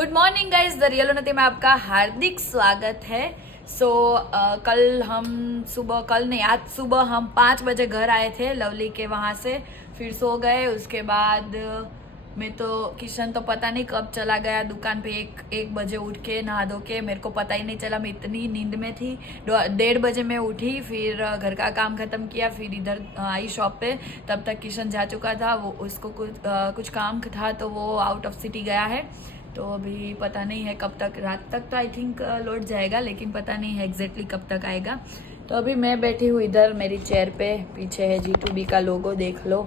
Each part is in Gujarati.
Good morning guys, the real उन्नति में आपका हार्दिक स्वागत है। कल आज सुबह हम 5 बजे घर आए थे लवली के वहाँ से, फिर सो गए। उसके बाद मैं तो किशन तो पता नहीं कब चला गया दुकान पे। एक बजे उठ के नहा धो के, मेरे को पता ही नहीं चला, मैं इतनी नींद में थी। 1:30 बजे मैं उठी, फिर घर का काम खत्म किया, फिर इधर आई शॉप पे। तब तक किशन जा चुका था, वो उसको कुछ काम था तो वो आउट ऑफ सिटी गया है। तो अभी पता नहीं है कब तक, रात तक तो आई थिंक लौट जाएगा, लेकिन पता नहीं है एग्जैक्टली कब तक आएगा। तो अभी मैं बैठी हूँ इधर मेरी चेयर पे, पीछे है G2B का लोगो, देख लो।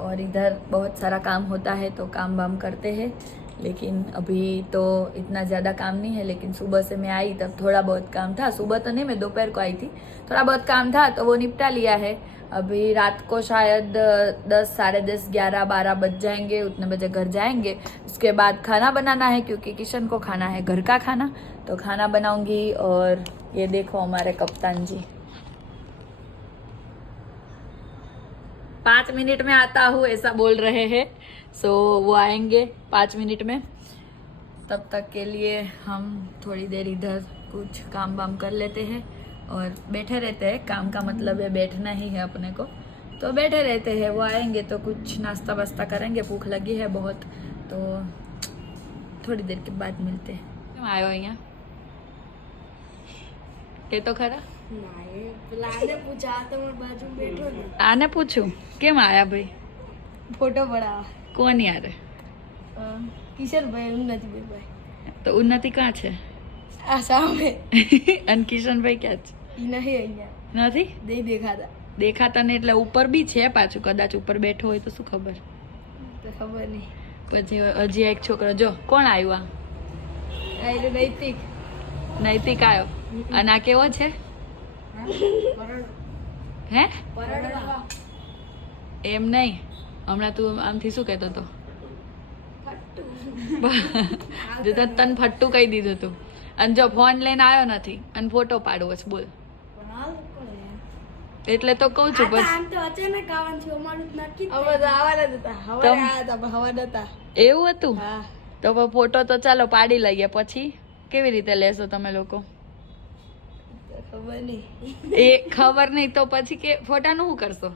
और इधर बहुत सारा काम होता है तो काम वाम करते हैं, लेकिन अभी तो इतना ज़्यादा काम नहीं है। लेकिन सुबह से मैं आई तब थोड़ा बहुत काम था, सुबह तो नहीं, मैं दोपहर को आई थी, थोड़ा बहुत काम था तो वो निपटा लिया है। अभी रात को शायद 10, साढ़े 10, 11, 12 बज जाएंगे, उतने बजे घर जाएंगे। उसके बाद खाना बनाना है, क्योंकि किशन को खाना है घर का खाना, तो खाना बनाऊंगी। और ये देखो हमारे कप्तान जी, 5 मिनट में आता हूँ ऐसा बोल रहे हैं। सो वो आएंगे 5 मिनट में। तब तक के लिए हम थोड़ी देर इधर कुछ काम वाम कर लेते हैं और बैठे रहते हैं। काम का मतलब है बैठना ही है अपने को, तो बैठे रहते हैं। वो आएंगे तो कुछ नाश्ता वास्ता करेंगे, भूख लगी है बहुत, तो थोड़ी देर के बाद मिलते हैं। क्यों आयो અહીંયા? કે તો ખરા? આને પૂછું કેમ આયા ભાઈ? फोटो पड़ा કોણ યાર? किशन भाई उन्नति भाई તો ઉન્નતિ કાં છે? आसाम में અને કિશનભાઈ ક્યાં છે? नहीं है નથી नहीं देखा था દેખાતા ને, એટલે ઉપર બી છે પાછું, કદાચ ઉપર બેઠો હોય તો શું ખબર। तो खबर नहीं પછી હજી એક છોકરો, જો કોણ આવ્યું? आई तो नैतिक આ નૈતિક આવ્યો। અને આ કેવો છે? હે એમ નહીં, હમણાં તું આમથી શું કહેતો હતો? જો તને ફટ્ટું કહી દીધું તું, અને જો ફોન લઈને આવ્યો નથી અને ફોટો પાડવો છે, બોલ। એટલે તો કહું છું બસ। આમ તો અચાનક આવવાનું છે, અમારું નક્કી અમે તો આવવાના જ હતા, હવારે આવ્યા હતા પણ હવા નતા। એવું હતું? હા તો ફોટો તો ચાલો પાડી લઈએ, પછી કેવી રીતે લેશો તમે લોકો? ખબર નહીં, એ ખબર નહીં તો પછી કે ફોટાનું શું કરશો?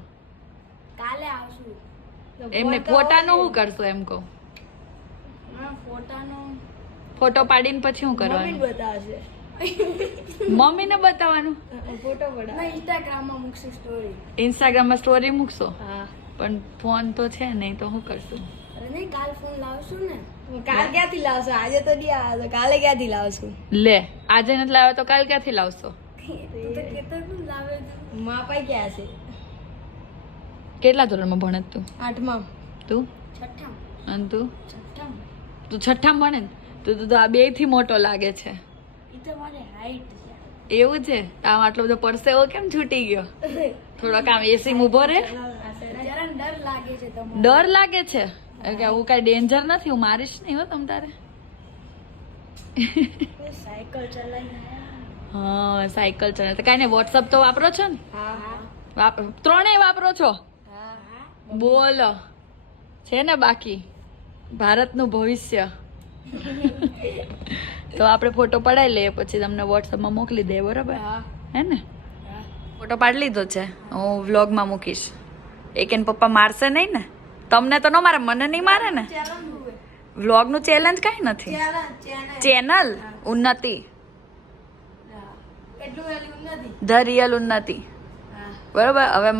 કાલે આવશું। એમને ફોટાનું શું કરશો એમ કહું? ફોટાનો ફોટો પાડીને પછી શું મમ્મીને કરવાનું? બતાવશે, મમ્મીને બતાવવાનું? ફોટો પડા ઇન્સ્ટાગ્રામમાં મૂકશે સ્ટોરી। ઇન્સ્ટાગ્રામમાં સ્ટોરી મૂકશો? હા પણ ફોન તો છે નહીં, તો શું કરશું? અરે નહીં, કાલ ફોન લાવશું ને। કાલ ક્યાંથી લાવશો? આજે તો નહીં આવે તો કાલે ક્યાંથી લાવશું? લે, આજે નથી લાવ્યો તો કાલ ક્યાંથી લાવશો? માપાઈ ક્યાં છે? કેટલા ધોરણમાં ભણે તું? 8માં તું? 6ઠામાં અને તું? 6ઠામાં તું 6ઠામાં ભણે ને? તો આ 2 થી મોટો લાગે છે। ઈ તો મારી હાઈટ છે। એવું છે? આમ આટલો બધો પરસેવો કેમ છૂટી ગયો? થોડોક આમ એસી ઊભો રહે। જરા ડર લાગે છે તમને? ડર લાગે છે? કે હું કઈ ડેન્જર નથી, હું મારીશ નહીં હો તમ તારે। સાયકલ ચલાવીને હા સાયકલ ચલાવે તો કાંઈ નહીં, વોટ્સઅપ તો વાપરો છો ને? હા ત્રણેય વાપરો છો? હા બોલો, છે ને બાકી ભારતનું ભવિષ્ય। તો આપણે ફોટો પડાવી લઈએ, પછી તમને વોટ્સઅપમાં મોકલી દઈએ, બરાબર? હા હે ને? ફોટો પાડી લીધો છે, હું વ્લોગમાં મૂકીશ। એક એને પપ્પા મારશે નહીં ને? તમને તો ન મારે, મને નહીં મારે ને? વ્લોગનું ચેલેન્જ કાંઈ નથી, ચેનલ ઉન્નતિ, એટલું વેલ્યુ નથી। ધ રિયલ ઉન્નતિ, બરોબર? હવે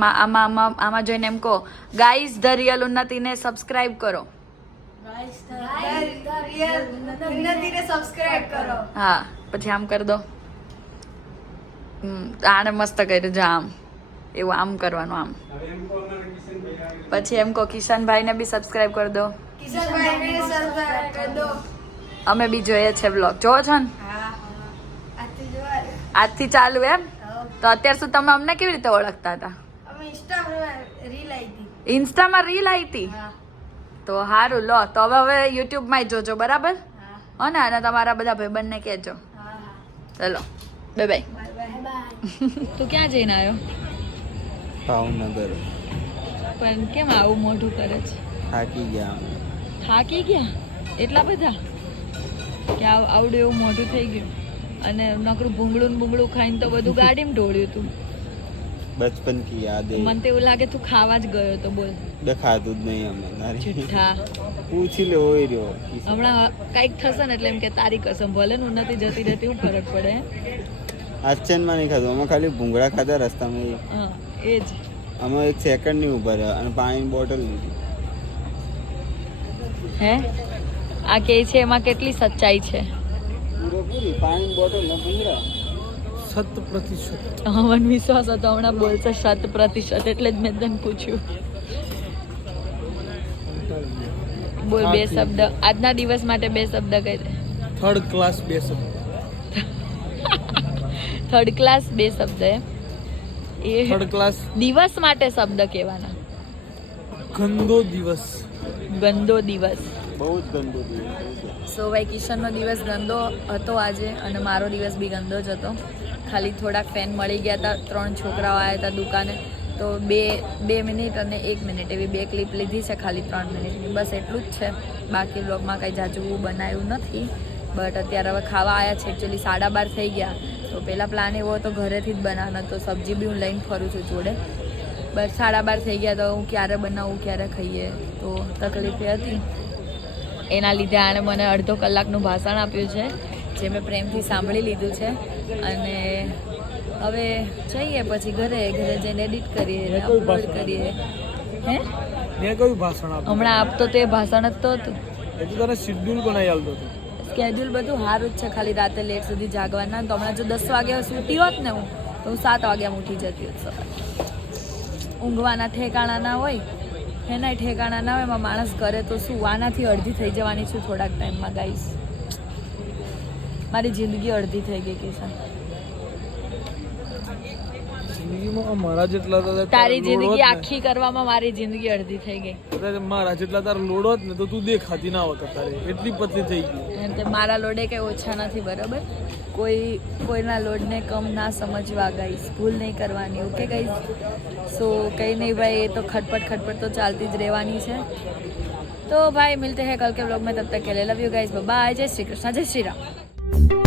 આમાં જોઈને એમ કહો, ગાઈઝ ધ રિયલ ઉન્નતિને સબસ્ક્રાઇબ કરો। ઉન્નતિને સબસ્ક્રાઇબ કરો। હા, પછી આમ કરી દો। આને મસ્ત કર્યું, જો આમ, એવું આમ કરવાનું, આમ। પછી એમ કહો કિશનભાઈને બી સબસ્ક્રાઇબ કરી દો। કિશનભાઈને સબસ્ક્રાઇબ કરી દો। અમે બી જોઈએ છે વ્લોગ, જોવો છો ને? હા આજથી જોવા આજથી ચાલુ એમ? તો અત્યાર સુધી તમે અમને કેવી રીતે ઓળખતા હતા? અમે ઇન્સ્ટામાં રીલ આવી હતી। ઇન્સ્ટામાં રીલ આવી હતી? હા તો સારું, લો તો હવે યુટ્યુબમાં જોજો, બરાબર? હા હો ને? અને તમારા બધા ભાઈબંધને કહેજો। હા ચલો, બાય બાય। Bye bye. તું ક્યાં જઈને આવ્યો? ભાવનગર। પણ કેમ આવું મોઢું કરે છે? થાકી ગયા। થાકી ગયા એટલા બધા કે આવડું એવું મોઢું થઈ ગયું અને નકરું ભૂંગળું ને બુંગળું ખાઈને તો બધું ગાડીમાં ઢોળ્યું તું बचपन की यादें મને તો એવું લાગે તું ખાવા જ ગયો તો બોલ દેખાતું જ નહીં અમને તારી જુઠ્ઠા પૂછી લે હોય રહ્યો હમણાં કાંઈક થશે ને એટલે એમ કે તારી કસમ ભલે ને હું નથી જતી રહેતી હું ફરક પડે આચનમાં નહીં ખાધું અમે ખાલી ભૂંગળા ખાધા રસ્તામાં હા એ જ અમે એક સેકન્ડ નહીં ઉભા રહ્યા અને પાણીની બોટલ લીધી હે આ કે છે એમાં કેટલી સચ્ચાઈ છે પૂરેપૂરી પાણીની બોટલ ને ભૂંગળા 100%. મને વિશ્વાસ હતો હમણાં બોલશે 100% એટલે જ મેં તને પૂછ્યું બોલ બે શબ્દ આજના દિવસ માટે બે શબ્દ કહી દે થર્ડ ક્લાસ બેસમ થર્ડ ક્લાસ બે શબ્દ એ થર્ડ ક્લાસ દિવસ માટે શબ્દ કહેવાના ગંદો દિવસ ગંદો દિવસ બહુ જ ગંદુ દિવસ સો ભાઈ કિશનનો દિવસ ગંદો હતો આજે અને મારો દિવસ બી ગંદો જ હતો ખાલી થોડાક ફેન મળી ગયા હતા 3 છોકરાઓ આવ્યા હતા દુકાને તો બે મિનિટ અને 1 મિનિટ એવી 2 ક્લિપ લીધી છે ખાલી 3 મિનિટની બસ એટલું જ છે બાકી બ્લોગમાં કંઈ જાજુ બનાવ્યું નથી બટ અત્યારે હવે ખાવા આવ્યા છે એકચ્યુઅલી 12:30 થઈ ગયા તો પહેલાં પ્લાન એવો હતો ઘરેથી જ બનાવવાનો તો સબ્જી બી હું લઈને ફરું છું જોડે બટ 12:30 થઈ ગયા તો હું ક્યારે બનાવું ક્યારે ખાઈએ તો તકલીફ એ હતી એના લીધે આણે મને અડધો કલાકનું ભાષણ આપ્યું છે જે મેં પ્રેમથી સાંભળી લીધું છે અને હવે જઈએ પછી ઘરે જઈને એડિટ કરીએ અપલોડ કરીએ હે મેં કયું ભાષણ આપ્યું હમણાં આપતો તે ભાષણ જ તો હતું એ તો તને શેડ્યુલ બનાવી આલતો હતો સ્કેડ્યુલ બધું સારું જ છે ખાલી રાતે લેટ સુધી જાગવાના તો હમણાં જો 10 વાગ્યા સૂતી હોત ને હું તો હું 7 વાગ્યામાં ઉઠી જતી હોત સવારે ઊંઘવાના ઠેકાણા ના હોય એના ઠેકાણા ના હોય એમાં માણસ કરે તો શું આનાથી અડધી થઈ જવાની છું થોડાક ટાઈમમાં ગાઈસ મારી જિંદગી અડધી થઈ ગઈ કિશન જિંદગીમાં મારા જેટલા તો તારી જિંદગી આખી કરવામાં મારી જિંદગી અડધી થઈ ગઈ મારા જેટલા તાર લોડ હોત ને તો તું દેખાતી ના હોત તારે એટલી પતલી થઈ ગઈ એમ કે મારા લોડે કંઈ ઓછા નથી બરાબર કોઈના લોડને કમ ના સમજવા ગાઈસ ભૂલ નહીં કરવાની ઓકે ગાઈસ સો કંઈ નહીં ભાઈ એ તો ખટપટ તો ચાલતી જ રહેવાની છે તો ભાઈ મિલતે हैं कल के व्लॉग में तब तक के लिए लव यू गाइस बाय जय श्री कृष्ण जय श्री राम